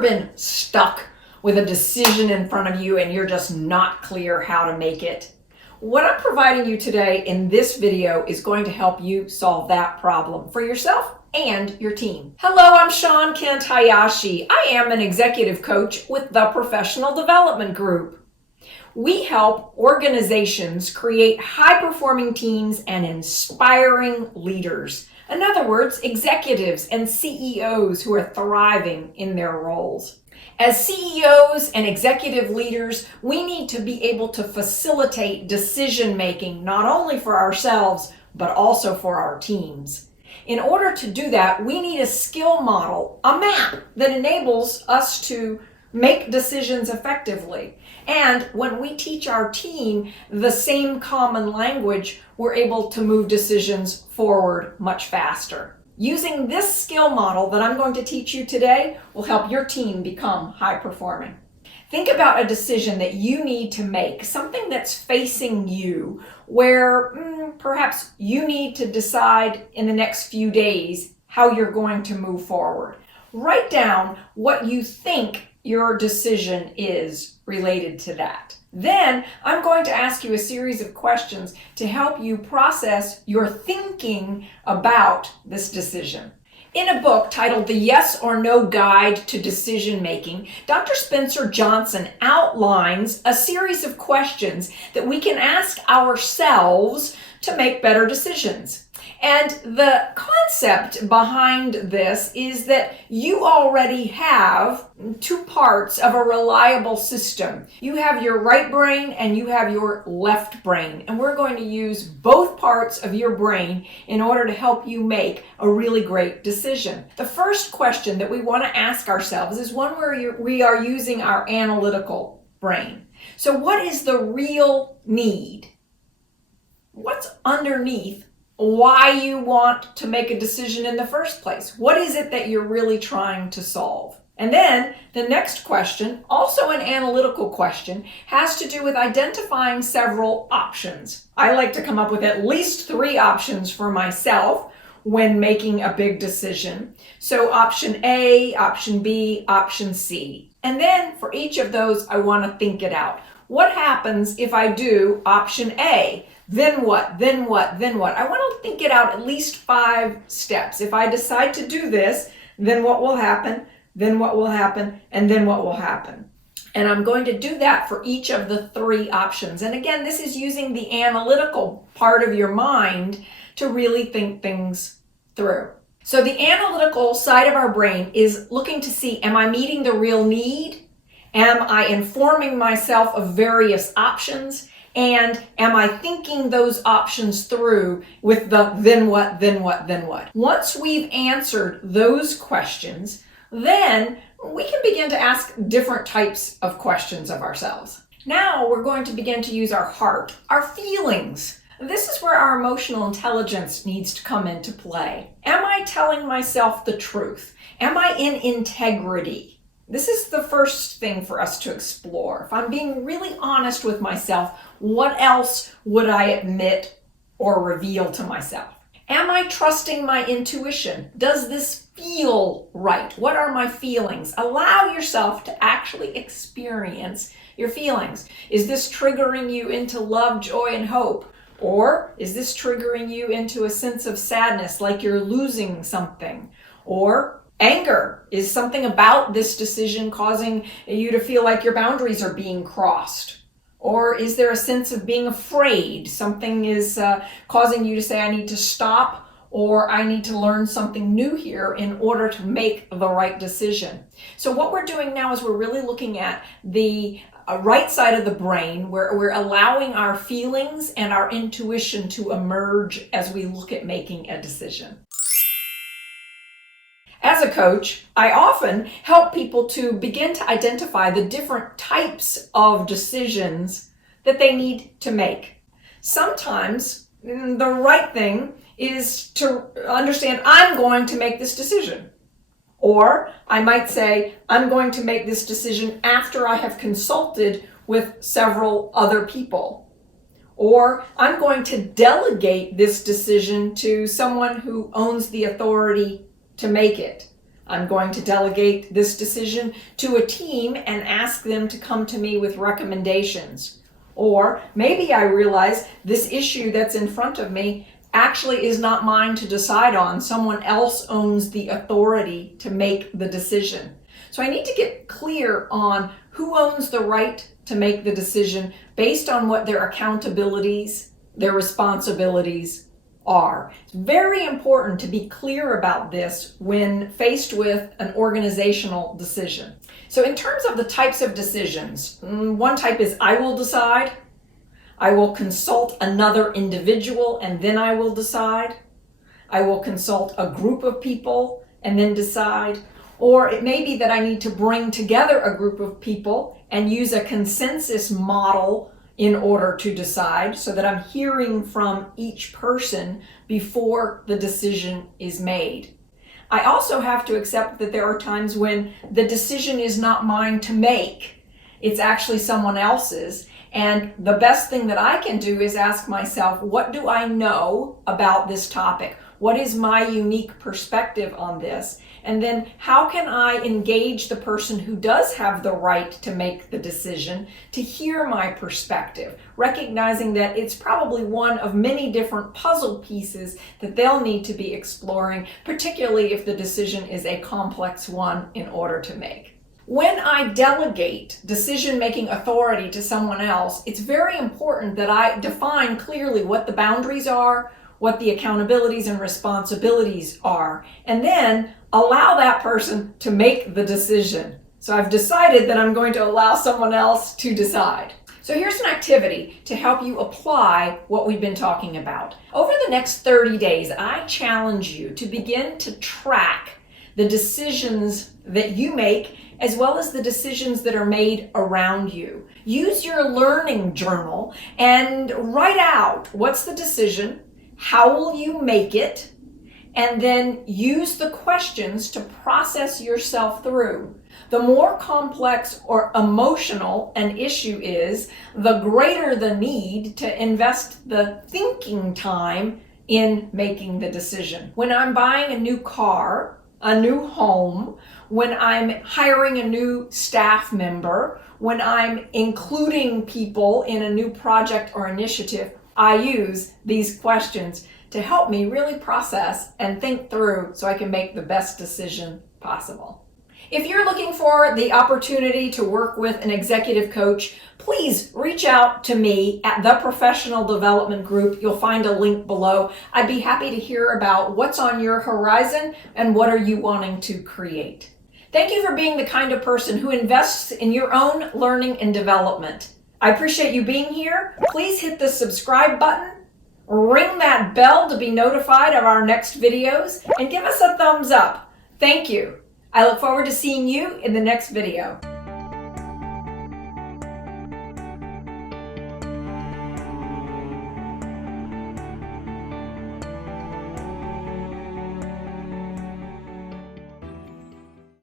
ever been stuck with a decision in front of you and you're just not clear how to make it? What I'm providing you today in this video is going to help you solve that problem for yourself and your team. Hello, I'm Shawn Kent Hayashi. I am an executive coach with the Professional Development Group. We help organizations create high-performing teams and inspiring leaders. In other words, executives and CEOs who are thriving in their roles. As CEOs and executive leaders, we need to be able to facilitate decision-making not only for ourselves, but also for our teams. In order to do that, we need a skill model, a map that enables us to make decisions effectively. And when we teach our team the same common language, we're able to move decisions forward much faster. Using this skill model that I'm going to teach you today will help your team become high performing. Think about a decision that you need to make, something that's facing you, where perhaps you need to decide in the next few days how you're going to move forward. Write down what you think your decision is related to that. Then I'm going to ask you a series of questions to help you process your thinking about this decision. In a book titled The Yes or No Guide to Decision Making, Dr. Spencer Johnson outlines a series of questions that we can ask ourselves to make better decisions. And the concept behind this is that you already have two parts of a reliable system. You have your right brain and you have your left brain. And we're going to use both parts of your brain in order to help you make a really great decision. The first question that we want to ask ourselves is one where we are using our analytical brain. So what is the real need? What's underneath why you want to make a decision in the first place? What is it that you're really trying to solve? And then the next question, also an analytical question, has to do with identifying several options. I like to come up with at least 3 options for myself when making a big decision. So option A, option B, option C. And then for each of those, I want to think it out. What happens if I do option A? Then what? Then what? Then what? I want to think it out at least 5 steps. If I decide to do this, then what will happen? Then what will happen? And then what will happen? And I'm going to do that for each of the 3 options. And again, this is using the analytical part of your mind to really think things through. So the analytical side of our brain is looking to see, am I meeting the real need? Am I informing myself of various options? And am I thinking those options through with the then what, then what, then what? Once we've answered those questions, then we can begin to ask different types of questions of ourselves. Now we're going to begin to use our heart, our feelings. This is where our emotional intelligence needs to come into play. Am I telling myself the truth? Am I in integrity? This is the first thing for us to explore. If I'm being really honest with myself, what else would I admit or reveal to myself? Am I trusting my intuition? Does this feel right? What are my feelings? Allow yourself to actually experience your feelings. Is this triggering you into love, joy, and hope? Or is this triggering you into a sense of sadness, like you're losing something? Or anger, is something about this decision causing you to feel like your boundaries are being crossed? Or is there a sense of being afraid? Something is causing you to say, I need to stop, or I need to learn something new here in order to make the right decision. So what we're doing now is we're really looking at the right side of the brain, where we're allowing our feelings and our intuition to emerge as we look at making a decision. As a coach, I often help people to begin to identify the different types of decisions that they need to make. Sometimes the right thing is to understand, I'm going to make this decision. Or I might say, I'm going to make this decision after I have consulted with several other people. Or I'm going to delegate this decision to someone who owns the authority to make it. I'm going to delegate this decision to a team and ask them to come to me with recommendations. Or maybe I realize this issue that's in front of me actually is not mine to decide on. Someone else owns the authority to make the decision. So I need to get clear on who owns the right to make the decision based on what their accountabilities, their responsibilities are. It's very important to be clear about this when faced with an organizational decision. So in terms of the types of decisions, one type is I will decide. I will consult another individual and then I will decide. I will consult a group of people and then decide. Or it may be that I need to bring together a group of people and use a consensus model in order to decide, so that I'm hearing from each person before the decision is made. I also have to accept that there are times when the decision is not mine to make. It's actually someone else's. And the best thing that I can do is ask myself, what do I know about this topic? What is my unique perspective on this? And then how can I engage the person who does have the right to make the decision to hear my perspective, recognizing that it's probably one of many different puzzle pieces that they'll need to be exploring, particularly if the decision is a complex one in order to make. When I delegate decision-making authority to someone else, it's very important that I define clearly what the boundaries are, what the accountabilities and responsibilities are, and then allow that person to make the decision. So I've decided that I'm going to allow someone else to decide. So here's an activity to help you apply what we've been talking about. Over the next 30 days, I challenge you to begin to track the decisions that you make as well as the decisions that are made around you. Use your learning journal and write out what's the decision, how will you make it, and then use the questions to process yourself through. The more complex or emotional an issue is, the greater the need to invest the thinking time in making the decision. When I'm buying a new car, a new home, when I'm hiring a new staff member, when I'm including people in a new project or initiative, I use these questions to help me really process and think through so I can make the best decision possible. If you're looking for the opportunity to work with an executive coach, please reach out to me at the Professional Development Group. You'll find a link below. I'd be happy to hear about what's on your horizon and what are you wanting to create. Thank you for being the kind of person who invests in your own learning and development. I appreciate you being here. Please hit the subscribe button, ring that bell to be notified of our next videos, and give us a thumbs up. Thank you. I look forward to seeing you in the next video.